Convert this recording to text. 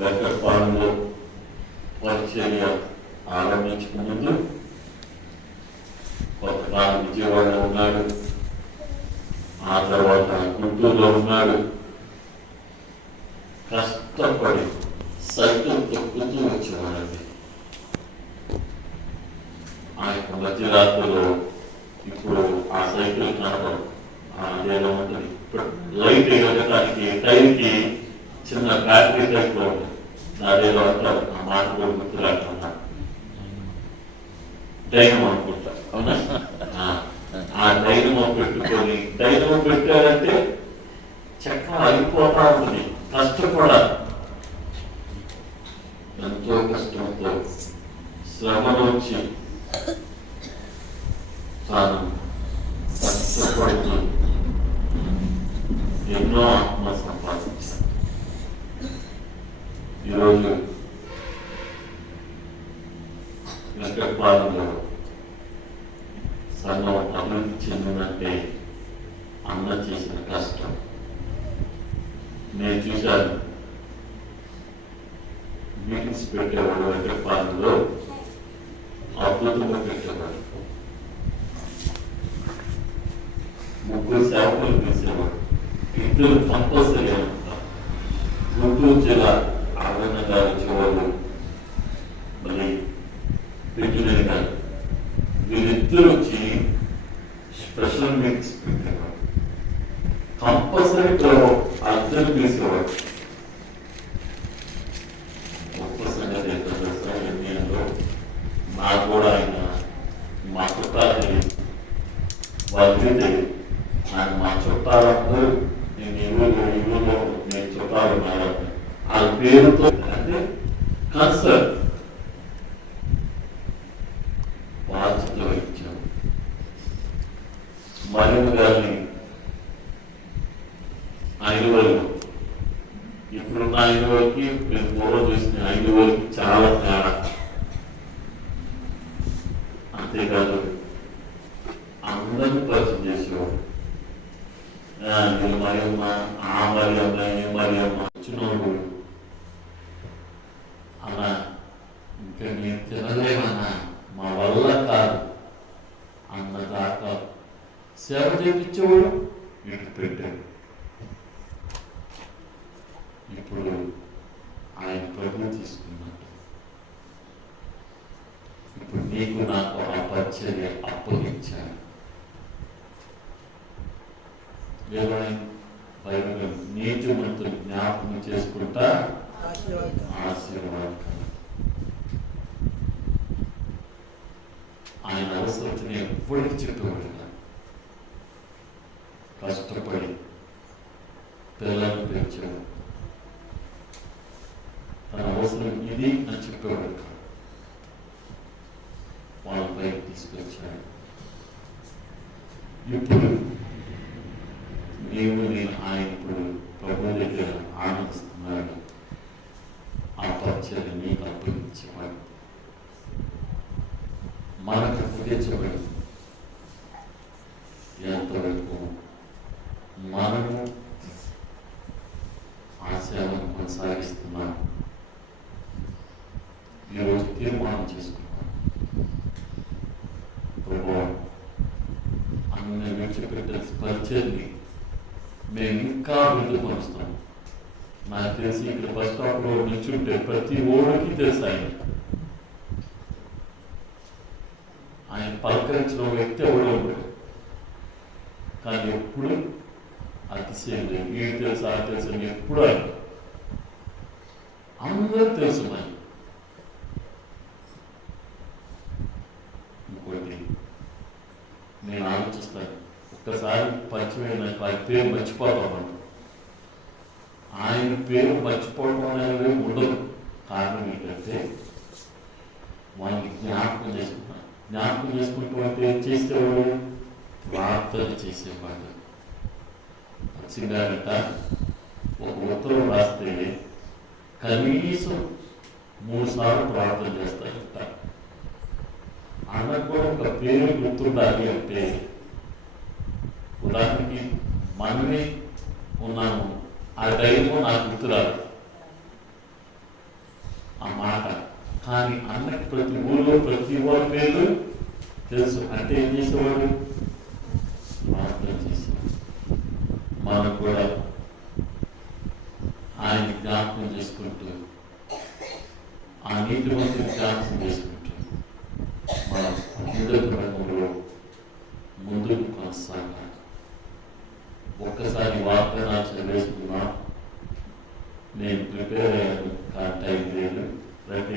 వెంకటపాలెంలో పరిచర్య ఆరంభించక ముందు కొంతకాలం విజయవాడలో ఉన్నాడు, ఆ తర్వాత గుంటూరులో ఉన్నాడు. కష్టపడి సైకిల్ తొక్కుతూ వచ్చేవాడండి. ఆ యొక్క మధ్యరాత్రిలో ఇప్పుడు ఆ సైకిల్ కనపడదు, అదేదో ఉంటుంది. ఇప్పుడు లైట్ ఎగటానికి టైంకి చిన్న బ్యాటరీ టైప్లో ఉంటుంది, అదేదో అంటారు, ఆ మాట కూడా గుర్తురాకుండా డైనమో అనుకుంటా, అవునా? ఆ డైనమో పెట్టుకొని, డైనమో పెట్టారంటే చక్రం అయిపోతా ఉంటుంది, కష్టపడాలి. ఎంతో కష్టంతో శ్రమలోంచి తాను కష్టపడుతూ ఎన్నో ఆత్మ సంపాదించారు. ఈరోజు వెంకటపాలెంలో సంఘం అభివృద్ధి చెందిందంటే అన్న చేసిన కష్టం. నేను చూశాను, మీటింగ్స్ పెట్టేవాడు వెంకటపాలెంలో, అద్భుతంగా పెట్టేవాడు. ముగ్గురు సేవకులు తీసేవాడు, ఇద్దరు కంపల్సరీ ఉంటారు. గుంటూరు జిల్లా ఆదరణ గారు వచ్చేవాళ్ళు, మళ్ళీ పెట్టునని గారు, వీరిద్దరు వచ్చి స్పెషల్ మీటింగ్స్ పెట్టేవాడు. కంపల్సరీ అర్థం తీసేవాడు. గొప్ప సంగతి ఎంత తెలుసా, నాకు కూడా ఆయన మా చుట్టాలు వాళ్ళకి తెలియదు. ఆయన మా చుట్టాలందరూ నేను ఇవ్వలో నేను చుట్టాలు వాళ్ళ పేరుతో అంటే కన్సర్న్ బాధ్యత వహించాం. మరియమ్మ గారిని 5 వరకు, ఇప్పుడున్న 5 వరకు నేను పూర్వం చూసిన 5 వరకు చాలా తేడా. అంతేకాదు అందరినీ పరిచయం చేసేవాడు. మరియమ్మ, ఆ మరియమ్మ, ఈ మరియమ్మ వచ్చినోడు అలా ఇంకా నేను తినలేమన్నా, మా వల్ల కాదు అన్నదాకా సేవ చేయించేవాడు. ఇటు పెట్టాడు. ఇప్పుడు ఆయన ప్రభుత్వం తీసుకున్నట్టు ఇప్పుడు నీకు నాకు ఆ పరిచర్య అప్పగించాను. బైబిల్ నీతిమంతులు జ్ఞాపకం చేసుకుంటా ఆశీర్వాదం. ఆయన అవసరం ఎప్పటికీ చెప్పేవాడు. కష్టపడి పిల్లలను పెంచాడు. తన అవసరం ఇది అని చెప్పేవాడు. వాళ్ళ పైకి తీసుకొచ్చాడు. ఇప్పుడు నేను ఆయన ఇప్పుడు ప్రభు దగ్గర ఆనందిస్తున్నాడు. ఆ పరిచయం నీకు అప్పగించేవాడు, మనకు అప్పగించబడి ఎంతవరకు మనము ఆ సేవను కొనసాగిస్తున్నాం. ఈరోజు తీర్మానం చేసుకున్నాం, ప్రభు అన్ని విడిచిపెట్టే పరిచయాన్ని మేము ఇంకా విడుదలపరుస్తాం. నాకు తెలిసి ఇక్కడ బస్ స్టాప్లో నిల్చుంటే ప్రతి ఓడికి తెలుసు ఆయన పలకరించిన వ్యక్తి ఎవడో ఉంటాడు, కానీ ఎప్పుడు అతిశయం లేదు. వీడు తెలుసు, ఆ తెలుసు అని ఎప్పుడు ఆయన అందరూ తెలుసు. మరి ఇంకోటి నేను ఆలోచిస్తాను, ఒక్కసారి పరిచయం ఆయన పేరు మర్చిపోతాం. ఆయన పేరు మర్చిపోవడం అనేది ఉండదు. కారణం ఏంటంటే వాళ్ళని జ్ఞాపకం చేసుకుంటాను. జ్ఞాపకం చేసుకుంటూ ఏం చేసేవాడు? ప్రార్థన చేసేవాడు. వచ్చిందంట ఒక ఉత్తరం రాస్తే కనీసం 3 సార్లు ప్రార్థన చేస్తారంట. అన్నకు కూడా ఒక పేరు గుర్తుండాలి అంటే, ఉదాహరణకి మనమే ఉన్నాము, ఆ ధైర్యం నాకు గుర్తురాదు. కానీ అన్నకి ప్రతి ఊళ్ళో ప్రతి ఊరి పేర్లు తెలుసు. అంటే ఏం చేసేవాడు? ప్రార్థన చేసేవాడు. మనం కూడా ఆయన జ్ఞాపకం చేసుకుంటూ, ఆ నీతి మంత్రి జ్ఞాపకం చేసుకుంటూ మనం మొదటి రంగంలో ముందుకు కొనసాగాలి. ఒక్కసారి వాగ్దానాలు వేసుకున్నా, నేను ప్రిపేర్ అయ్యాను కానీ 5 ఏళ్ళు ప్రతి